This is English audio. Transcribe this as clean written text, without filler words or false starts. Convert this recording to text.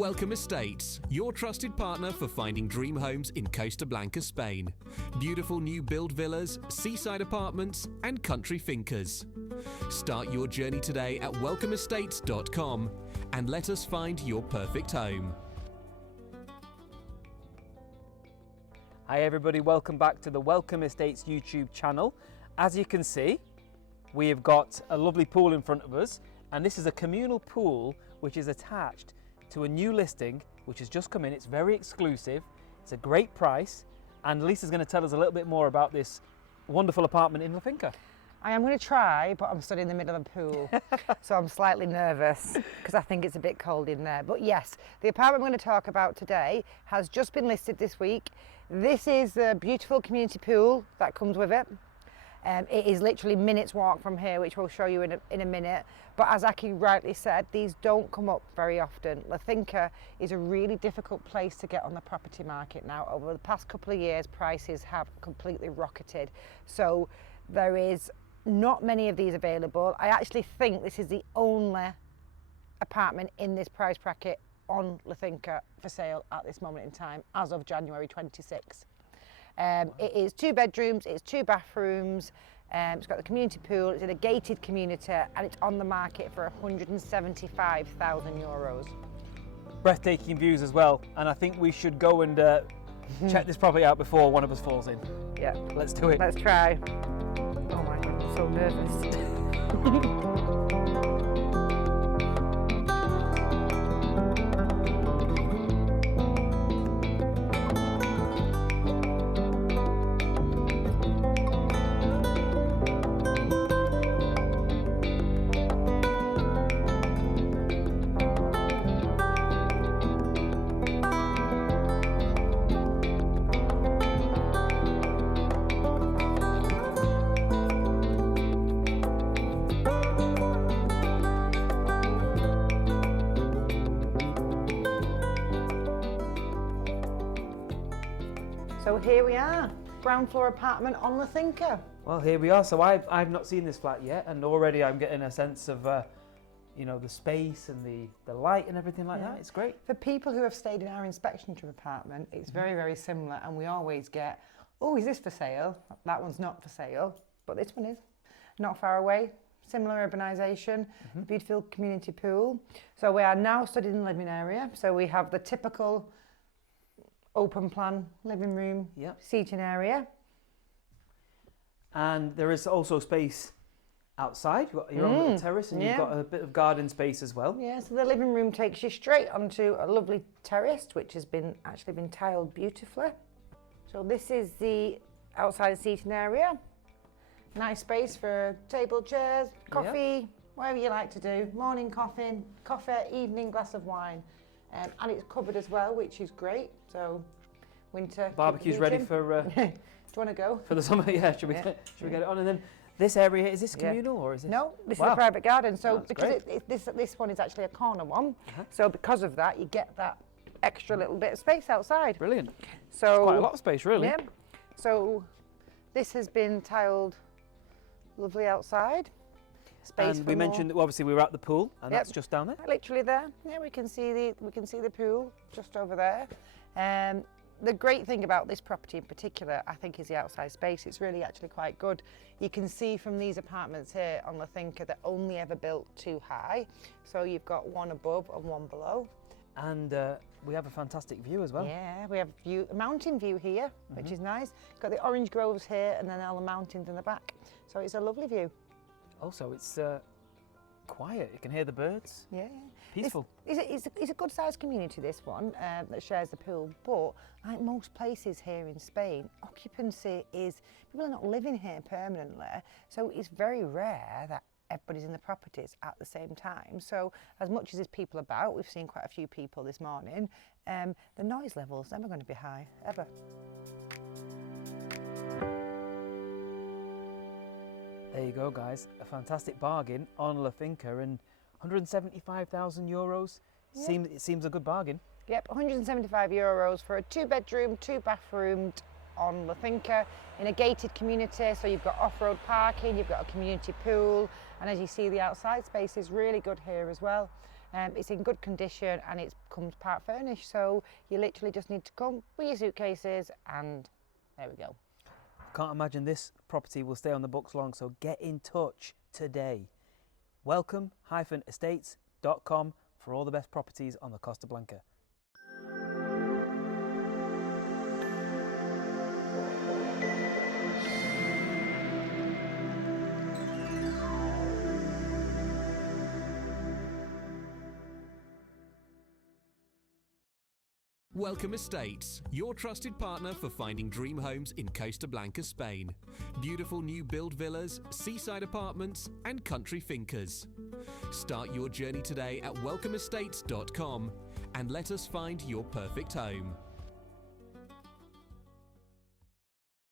Welcome Estates, your trusted partner for finding dream homes in Costa Blanca, Spain. Beautiful new build villas, seaside apartments and country fincas. Start your journey today at welcomeestates.com and let us find your perfect home. Hi everybody, welcome back to the Welcome Estates YouTube channel. As you can see, we have got a lovely pool in front of us, and this is a communal pool which is attached to a new listing which has just come in. It's very exclusive, it's a great price, and Lisa's going to tell us a little bit more about this wonderful apartment in La Finca. I am going to try, but I'm stood in the middle of the pool, so I'm slightly nervous because I think it's a bit cold in there. But yes, the apartment we're going to talk about today has just been listed this week. This is the beautiful community pool that comes with it. It is literally minutes walk from here, which we'll show you in a minute. But as Aki rightly said, these don't come up very often. La Finca is a really difficult place to get on the property market now. Over the past couple of years, prices have completely rocketed. So there is not many of these available. I actually think this is the only apartment in this price bracket on La Finca for sale at this moment in time, as of January 26. It is 2 bedrooms, it's 2 bathrooms, it's got the community pool, it's in a gated community, and it's on the market for €175,000. Breathtaking views as well, and I think we should go and check this property out before one of us falls in. Yeah. Let's do it. Let's try. Oh my God, I'm so nervous. So here we are, ground floor apartment on La Finca. Well, here we are. So I've not seen this flat yet, and already I'm getting a sense of, you know, the space and the light and everything like that. It's great. For people who have stayed in our inspection to apartment, it's very, very similar, and we always get, oh, is this for sale? That one's not for sale, but this one is. Not far away, similar urbanisation, beautiful community pool. So we are now studying the living area. So we have the typical open plan living room, seating area. And there is also space outside. You've got your own little terrace, and you've got a bit of garden space as well. Yeah, so the living room takes you straight onto a lovely terrace, which has actually been tiled beautifully. So this is the outside seating area. Nice space for table, chairs, coffee, whatever you like to do. Morning coffee, evening glass of wine. And it's covered as well, which is great. So winter barbecue's ready for. Do you want to go for the summer? Yeah. Should we get it on? And then this area, is this communal or is this? No, this is a private garden. So because this one is actually a corner one, so because of that, you get that extra little bit of space outside. Brilliant. So it's quite a lot of space, really. Yeah. So this has been tiled, lovely outside. Space and we mentioned that obviously we were at the pool, and that's just down there. Literally there. Yeah, we can see the pool just over there. The great thing about this property in particular, I think, is the outside space. It's really actually quite good. You can see from these apartments here on La Finca, they're only ever built too high. So you've got one above and one below. And we have a fantastic view as well. Yeah, we have a mountain view here, which is nice. Got the orange groves here and then all the mountains in the back. So it's a lovely view. Also, it's quiet. You can hear the birds. Yeah. Peaceful. It's a good sized community, this one, that shares the pool. But like most places here in Spain, occupancy is, people are not living here permanently. So it's very rare that everybody's in the properties at the same time. So as much as there's people about, we've seen quite a few people this morning, the noise level's never going to be high, ever. There you go, guys. A fantastic bargain on La Finca, and €175,000. It seems a good bargain. Yep, €175 for a 2 bedroom, 2 bathroom on La Finca in a gated community. So you've got off-road parking, you've got a community pool, and as you see, the outside space is really good here as well. It's in good condition and it comes part furnished, so you literally just need to come with your suitcases and there we go. I can't imagine this property will stay on the books long, so get in touch today. Welcome-estates.com for all the best properties on the Costa Blanca. Welcome Estates, your trusted partner for finding dream homes in Costa Blanca, Spain. Beautiful new build villas, seaside apartments and country fincas. Start your journey today at welcomeestates.com and let us find your perfect home.